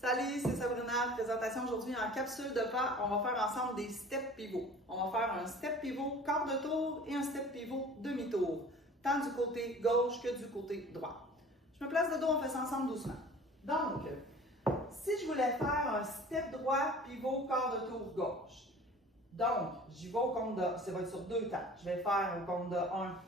Salut, c'est Sabrina. Présentation aujourd'hui en capsule de pas. On va faire ensemble des steps pivots. On va faire un step pivot quart de tour et un step pivot demi-tour, tant du côté gauche que du côté droit. Je me place de dos, on fait ça ensemble doucement. Donc, si je voulais faire un step droit, pivot, quart de tour gauche, donc j'y vais au compte de, ça va être sur deux temps. Je vais faire au compte de 1,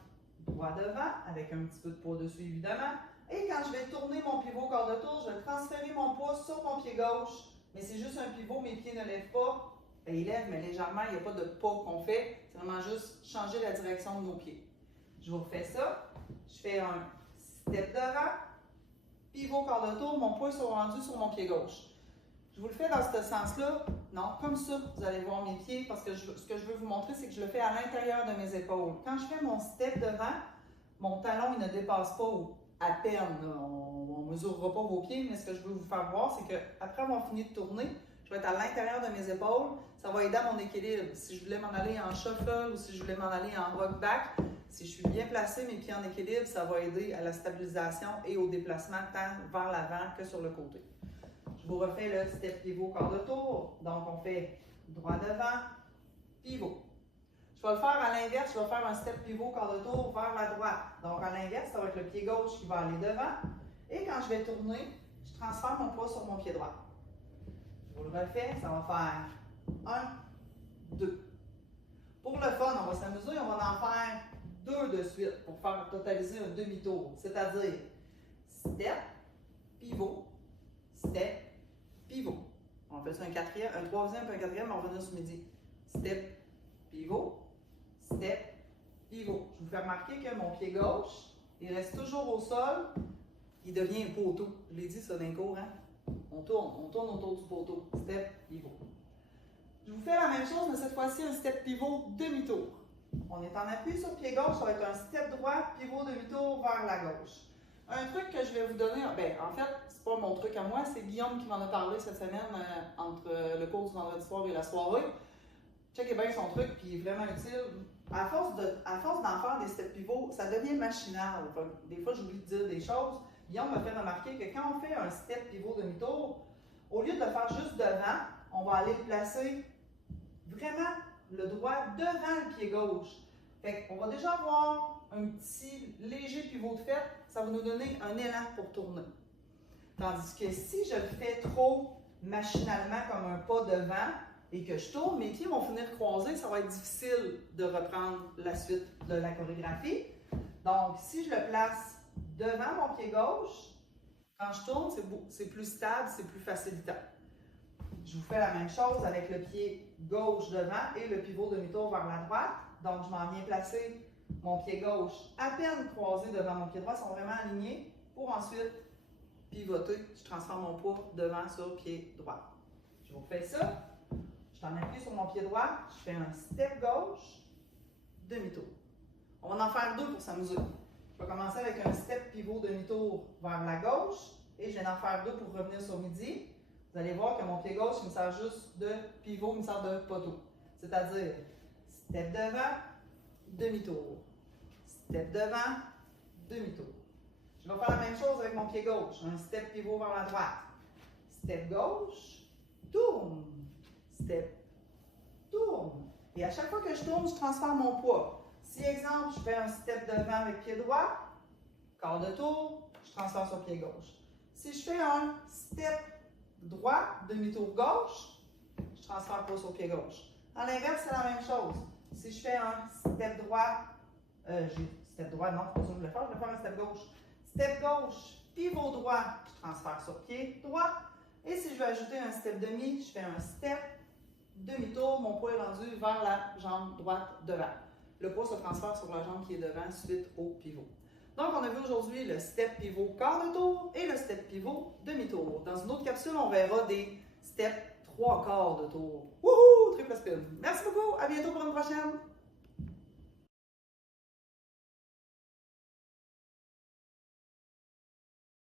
droit devant, avec un petit peu de poids dessus évidemment. Et quand je vais tourner mon pivot quart de tour, je vais transférer mon poids sur mon pied gauche. Mais c'est juste un pivot, mes pieds ne lèvent pas. Bien, ils lèvent, mais légèrement, il n'y a pas de pas qu'on fait. C'est vraiment juste changer la direction de nos pieds. Je vous refais ça. Je fais un step devant, pivot quart de tour, mon poids est rendu sur mon pied gauche. Je vous le fais dans ce sens-là. Non, comme ça, vous allez voir mes pieds, parce que ce que je veux vous montrer, c'est que je le fais à l'intérieur de mes épaules. Quand je fais mon step devant, mon talon il ne dépasse pas à peine. On ne mesurera pas vos pieds, mais ce que je veux vous faire voir, c'est qu'après avoir fini de tourner, je vais être à l'intérieur de mes épaules. Ça va aider à mon équilibre. Si je voulais m'en aller en shuffle ou si je voulais m'en aller en rock back, si je suis bien placée, mes pieds en équilibre, ça va aider à la stabilisation et au déplacement tant vers l'avant que sur le côté. Je vous refais le step pivot quart de tour. Donc, on fait droit devant, pivot. Je vais le faire à l'inverse, je vais faire un step pivot quart de tour vers la droite. Donc, à l'inverse, ça va être le pied gauche qui va aller devant. Et quand je vais tourner, je transfère mon poids sur mon pied droit. Je vous le refais, ça va faire 1, 2. Pour le fun, on va s'amuser, on va en faire 2 de suite pour faire totaliser un demi-tour. C'est-à-dire step, pivot, step, pivot. On fait ça un quatrième, un troisième puis un quatrième, on va venir ce midi. Step, pivot, step, pivot. Je vous fais remarquer que mon pied gauche, il reste toujours au sol, il devient un poteau. Je l'ai dit ça d'un cours, hein? On tourne autour du poteau. Step, pivot. Je vous fais la même chose, mais cette fois-ci, un step pivot demi-tour. On est en appui sur le pied gauche, ça va être un step droit, pivot demi-tour vers la gauche. Un truc que je vais vous donner, ben, en fait, c'est pas mon truc à moi, c'est Guillaume qui m'en a parlé cette semaine entre le cours du vendredi soir et la soirée. Checkez bien son truc, puis il est vraiment utile. À force d'en faire des step pivots, ça devient machinal. Des fois, j'oublie de dire des choses. Guillaume m'a fait remarquer que quand on fait un step pivot demi-tour, au lieu de le faire juste devant, on va aller le placer vraiment le droit devant le pied gauche. Fait qu'on va déjà avoir un petit léger pivot de fait, ça va nous donner un élan pour tourner. Tandis que si je le fais trop machinalement comme un pas devant et que je tourne, mes pieds vont finir croisés, ça va être difficile de reprendre la suite de la chorégraphie. Donc, si je le place devant mon pied gauche, quand je tourne, c'est plus stable, c'est plus facilitant. Je vous fais la même chose avec le pied gauche devant et le pivot demi-tour vers la droite. Donc, je m'en viens placer mon pied gauche à peine croisé devant mon pied droit, ils sont vraiment alignés pour ensuite pivoter. Je transforme mon poids devant sur le pied droit. Je vous fais ça. Je t'en appuie sur mon pied droit. Je fais un step gauche, demi-tour. On va en faire 2 pour s'amuser. Je vais commencer avec un step pivot demi-tour vers la gauche et je vais en faire 2 pour revenir sur midi. Vous allez voir que mon pied gauche, il me sert juste de pivot, il me sert de poteau. C'est-à-dire step devant, demi-tour. Step devant, demi-tour. Je vais faire la même chose avec mon pied gauche. Un step pivot vers la droite. Step gauche, tourne. Step, tourne. Et à chaque fois que je tourne, je transfère mon poids. Si, exemple, je fais un step devant avec pied droit, quart de tour, je transfère sur pied gauche. Si je fais un step droit, demi-tour gauche, je transfère pas sur pied gauche. À l'inverse, c'est la même chose. Si je fais un step droit, step droit, non, c'est pas ça que je vais faire un step gauche. Step gauche, pivot droit, je transfère sur pied droit. Et si je veux ajouter un step demi, je fais un step demi-tour, mon poids est rendu vers la jambe droite devant. Le poids se transfère sur la jambe qui est devant suite au pivot. Donc, on a vu aujourd'hui le step pivot quart de tour et le step pivot demi-tour. Dans une autre capsule, on verra des steps 3 quarts de tour. Wouhou! Triple spin. Merci beaucoup. À bientôt pour une prochaine.